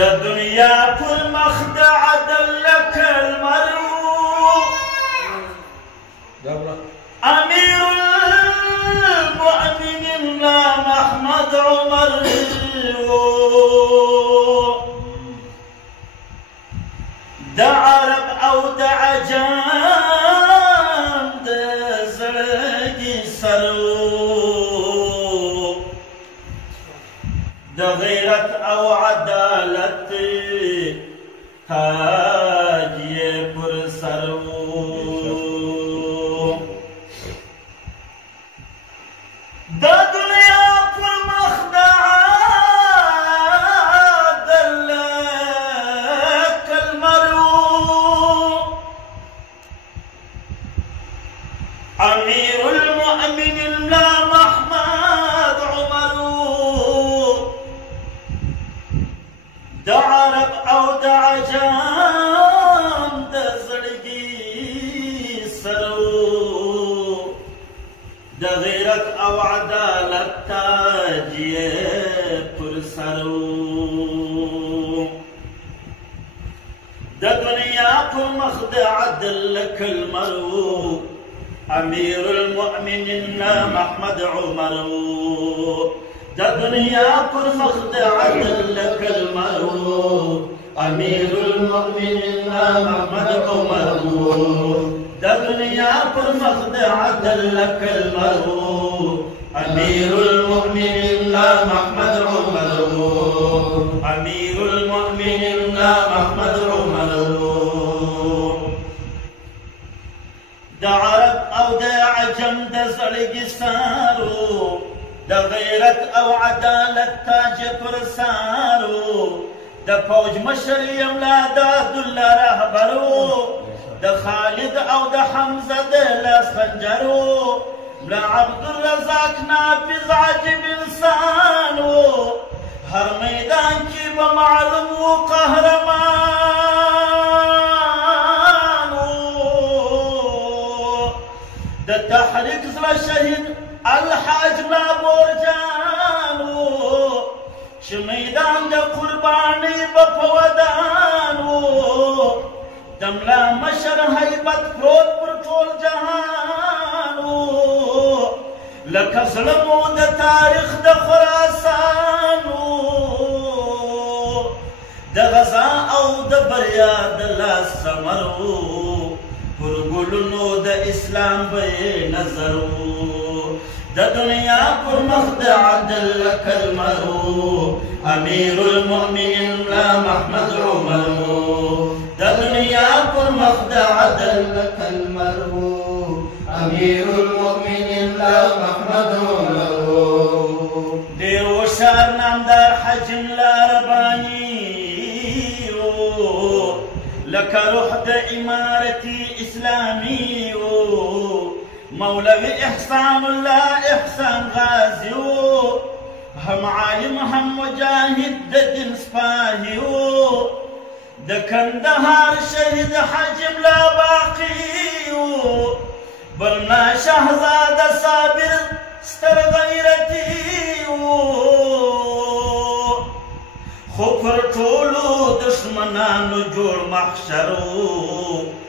دنیا پر مخدع دلك المرء أمير المؤمنين محمد عمر دع عرب أو دع جام زرقي سرو د غیرت او عدالت تاج یې پر سر د دنیا پر مخ د عدالت المرء امیر المؤمنین لا محمد عمر د عرب او د عجم د زړګي سرو د غیرت او عدالت تاج یې پر سرو د دنیا پر مخ د عدل المرء امیر المؤمنین محمد عمر د دنیا پر مخ د عدل المرء امیر المؤمنین محمد عمر د دنیا پر مخ د عدل المرء امیر المؤمنین محمد عمر امیر المؤمنین محمد عمر د عرب او د عجم د زړګي سارو د غیرت او عدالت تاج پر سارو د فوج مشر یملا د عبدالله رهبرو د خالد او د حمزه د لاس خنجرو ملا عبدالرزاق نافذ عجب انسانو هر میدان کې به معلوم و قهرمانو د تحریک زړه شهید الحاج نابور جانو چې میدان د قربانۍ به په ودانو د ملا مشر هیبت پروت پر ټول جهانو لکه زړه مو د تاریخ د خراسانو د غزا او د بریا د لاس ثمرو پر ګلونو د اسلام به نظرو د دنیا پر مخ د عدل المرء امیر المؤمنین محمد عمر د دنیا پر مخ د عدل المرء امیر المؤمنین محمد عمر ډېر هوښیار نامدار حجم لارباني لکه روح د امارتي اسلامي مولوی احسان الله احسان غازی هم عالم هم مجاهد د دین سپاهی د کندهار شهید حجم لا باقی بلنا شهزاده صابر ستر غیرتی خو پر ټولو دشمنانو جوړ محشرو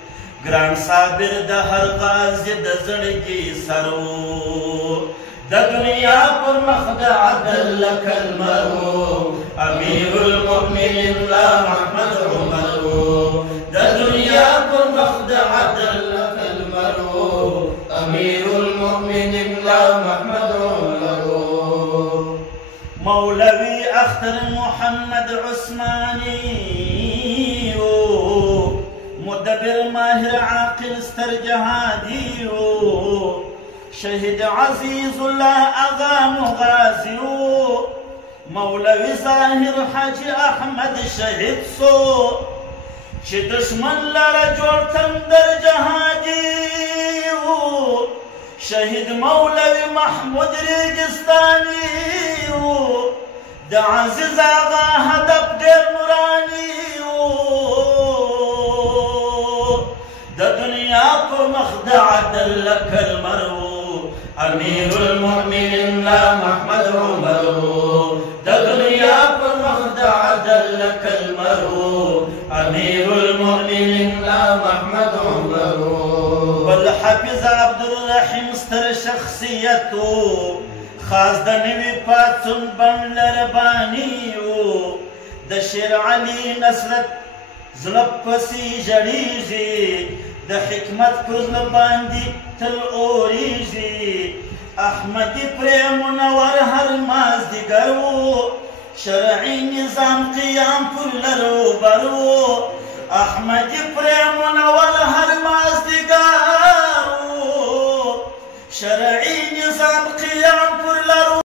ګران صابر د هر غازي د زړګي سرو د دنیا پر مخ د عدل المرء امیر المؤمنین محمد عمر د دنیا پر مخ د عدل المرء امیر المؤمنین محمد عمر مولوی اختر محمد عثماني مدبر ماهر عاقل ستر جهادي شهید عزیز الله اغا مغازي مولوی ظاهر حاجی احمد شهید سو چې دشمن لره جوړ تندر جهادي شهید مولوی محمود ریگستانی د عزیز اغا هدف ډېر نوراني د دنیا پر مخ د عدل المرء امیر المؤمنین محمد عمر د دنیا پر مخ د عدل لك المرء أمير المؤمنين لا محمد عمر والحافظ عبد الرحيم ستر شخصیتو خاص د نوي پاڅون بم لرباني و د شیر علي نصرت زړه پسې ژړېږي د حکمت په زړه باندې تل اورېږي احمدي پرې منور هر مازدیګر و شرعي نظام قیام پر لرو بر و احمدي پرې منور هر مازدیګر و شرعي نظام قیام